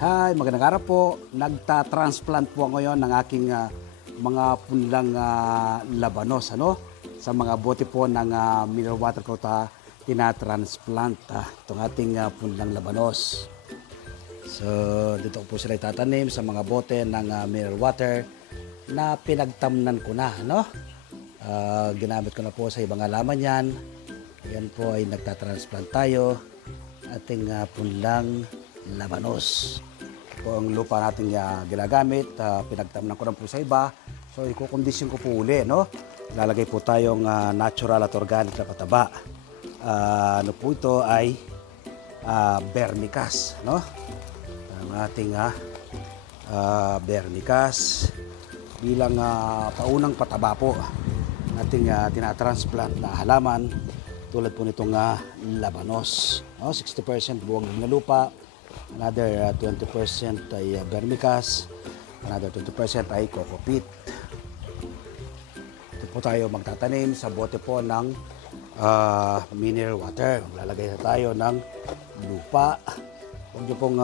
Hi, magandang araw po. Nagta-transplant po ako ngayon ng aking mga punlang labanos. Sa mga bote po ng mineral water ko tinatransplant itong ating punlang labanos. So, dito ko po sila itatanim sa mga bote ng mineral water na pinagtamnan ko na. Ginamit ko na po sa ibang halaman yan. Yan po ay nagta-transplant tayo. Ating punlang labanos. Ito po ang lupa natin ginagamit. Pinagtamnan ko na po sa iba. So, ikukondisyon ko po uli. Lalagay po tayong natural at organic na pataba. Ano po ito ay vermicast. Ang ating vermicast bilang paunang pataba po ating tinatransplant na halaman tulad po nitong labanos. 60% buwag na lupa, another 20% ay vermicast, another 20% ay coco peat. Ito po tayo magtatanim sa bote po ng mineral water. Maglalagay na tayo ng lupa. Huwag nyo pong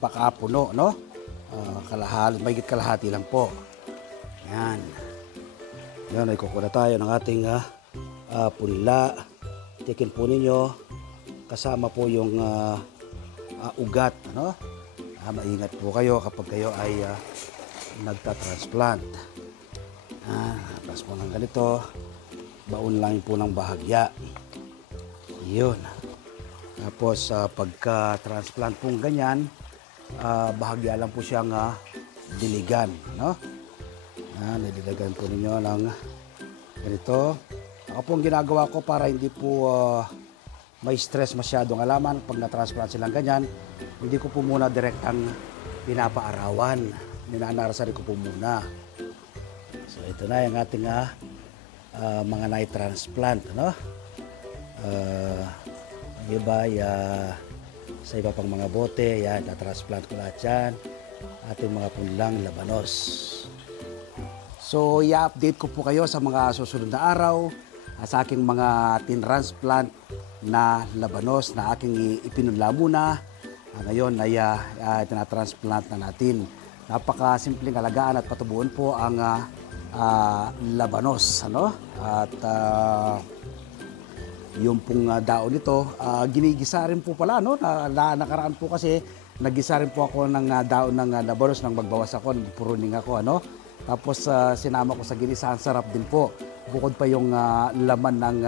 pakapuno, mahigit kalahati lang po. Yan. Yan, ay kukuha tayo ng ating punla. Tikin po ninyo. Kasama po yung ugat. Maingat po kayo kapag kayo ay nagtatransplant. Tapos po ng ganito. Baon lang po ng bahagya. Yun. Tapos pagka-transplant pong ganyan, bahagya lang po siyang diligan. Nililigan po ninyo ng ganito. Ako po ang ginagawa ko para hindi po may stress masyadong halaman. Pag na-transplant silang ganyan, hindi ko po muna direktang pinapaarawan. Ninanarasan ko po muna. So ito na yung ating mga na-transplant. Iba, sa iba pang mga bote, yan, na-transplant ko lahat yan. Ating mga punlang labanos. So, i-update ko po kayo sa mga susunod na araw sa aking mga tinransplant na labanos na aking ipinunla muna. Ngayon ay tinatransplant na natin. Napakasimpleng alagaan at patubuan po ang labanos. At yung pong daon nito, ginigisa rin po pala. Nakaraan po kasi naggisa rin po ako ng daon ng labanos nang magbawas ako, nagpuruning ako. Tapos sinama ko sa ginisahan, sarap din po. Bukod pa yung laman ng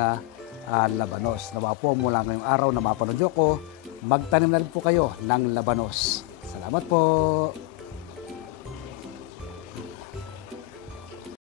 labanos. Nawa po mula ngayong araw na mapanood ko, magtanim na rin po kayo ng labanos. Salamat po!